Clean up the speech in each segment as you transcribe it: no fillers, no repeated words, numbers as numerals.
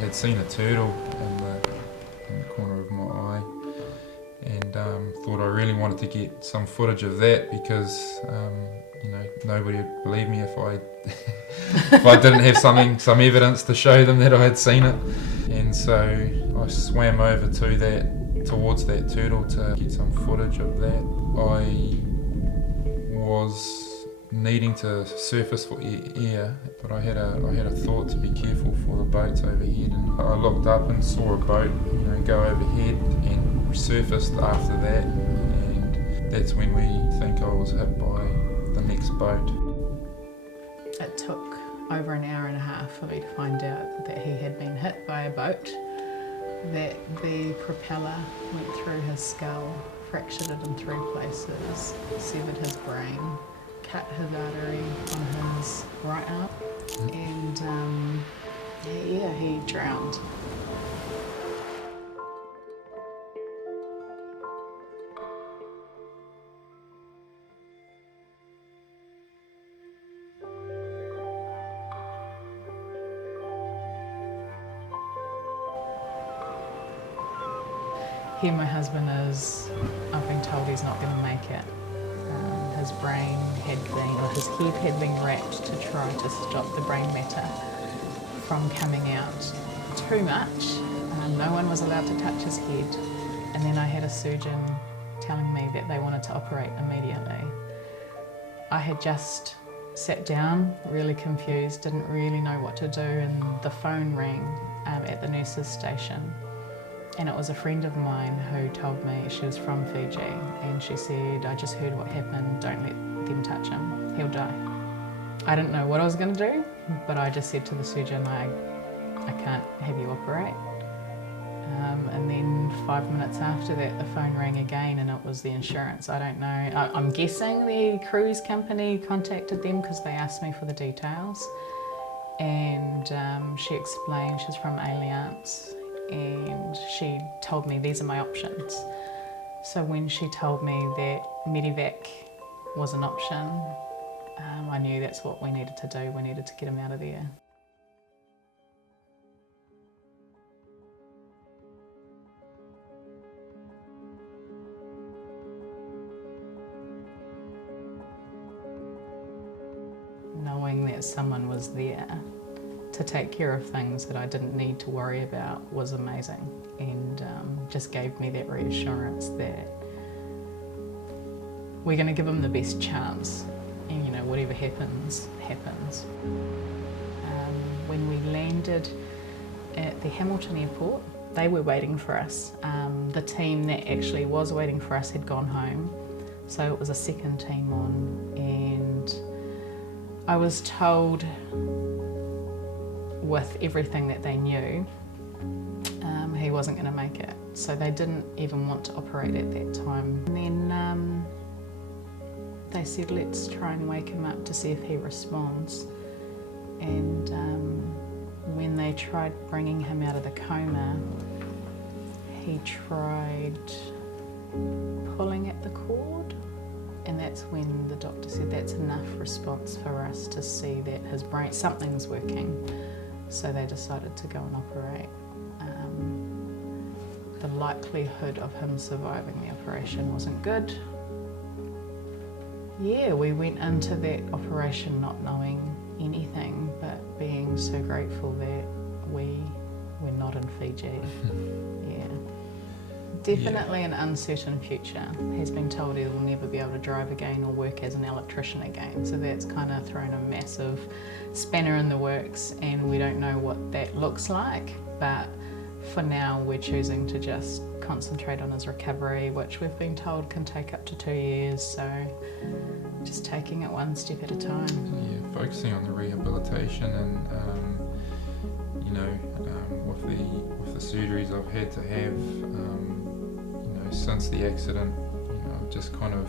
had seen a turtle in the corner of my eye, and thought I really wanted to get some footage of that because nobody would believe me if I if I didn't have some evidence to show them that I had seen it. And so I swam over towards that turtle to get some footage of that. I was needing to surface for air, but I had a thought to be careful for the boats overhead, and I looked up and saw a boat go overhead and surfaced after that, and that's when we think I was hit by the next boat. It took over an hour and a half for me to find out that he had been hit by a boat, that the propeller went through his skull, fractured it in 3 places, severed his brain, cut his artery on his right arm, and he drowned. He, my husband, I've been told he's not going to make it. His brain his head had been wrapped to try to stop the brain matter from coming out too much. No one was allowed to touch his head. And then I had a surgeon telling me that they wanted to operate immediately. I had just sat down, really confused, didn't really know what to do, and the phone rang at the nurse's station. And it was a friend of mine who told me, she was from Fiji, and she said, I just heard what happened, don't let them touch him, he'll die. I didn't know what I was going to do, but I just said to the surgeon, I can't have you operate. And then 5 minutes after that, the phone rang again, and it was the insurance. I don't know, I'm guessing the cruise company contacted them because they asked me for the details. And she explained she's from Allianz, and she told me these are my options. So when she told me that Medivac was an option, I knew that's what we needed to do. We needed to get him out of there. Knowing that someone was there to take care of things that I didn't need to worry about was amazing, and just gave me that reassurance that we're going to give him the best chance, and whatever happens, happens. When we landed at the Hamilton airport, they were waiting for us. The team that actually was waiting for us had gone home, so it was a second team on, and I was told, with everything that they knew, he wasn't going to make it. So they didn't even want to operate at that time. And then they said, let's try and wake him up to see if he responds. And when they tried bringing him out of the coma, he tried pulling at the cord. And that's when the doctor said that's enough response for us to see that his brain, something's working. So they decided to go and operate. The likelihood of him surviving the operation wasn't good. Yeah, we went into that operation not knowing anything, but being so grateful that we're not in Fiji. Yeah. Definitely an uncertain future. He's been told he will never be able to drive again or work as an electrician again. So that's kind of thrown a massive spanner in the works, and we don't know what that looks like. But for now, we're choosing to just concentrate on his recovery, which we've been told can take up to 2 years. So just taking it one step at a time. Yeah, focusing on the rehabilitation, and with the surgeries I've had to have, since the accident, I've just kind of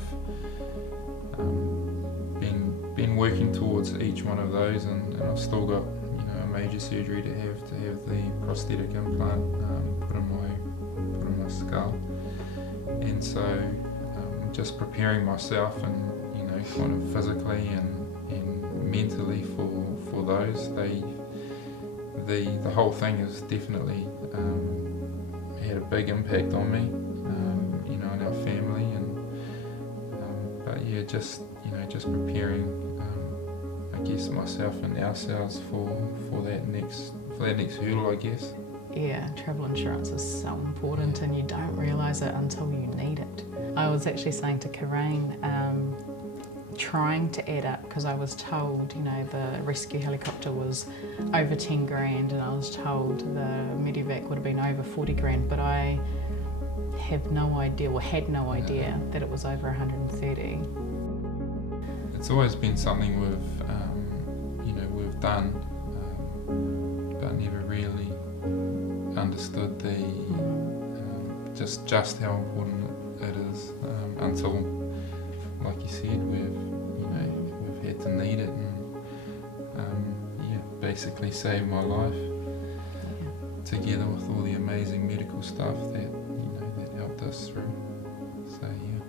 been working towards each one of those, and I've still got a major surgery to have the prosthetic implant put in my skull, and so just preparing myself and kind of physically and mentally for those. the whole thing has definitely had a big impact on me, you know, and our family, and but yeah, just preparing, I guess, myself and ourselves for that next hurdle, I guess. Yeah, travel insurance is so important, and you don't realise it until you need it. I was actually saying to Karain, trying to add up, because I was told, you know, the rescue helicopter was over 10 grand, and I was told the medevac would have been over 40 grand, but I have no idea, or had no idea, that it was over 130. It's always been something we've done, but never really understood the just how important it is until, like you said, we've had to need it, and basically saved my life. Together with all the amazing medical stuff that helped us through. So yeah.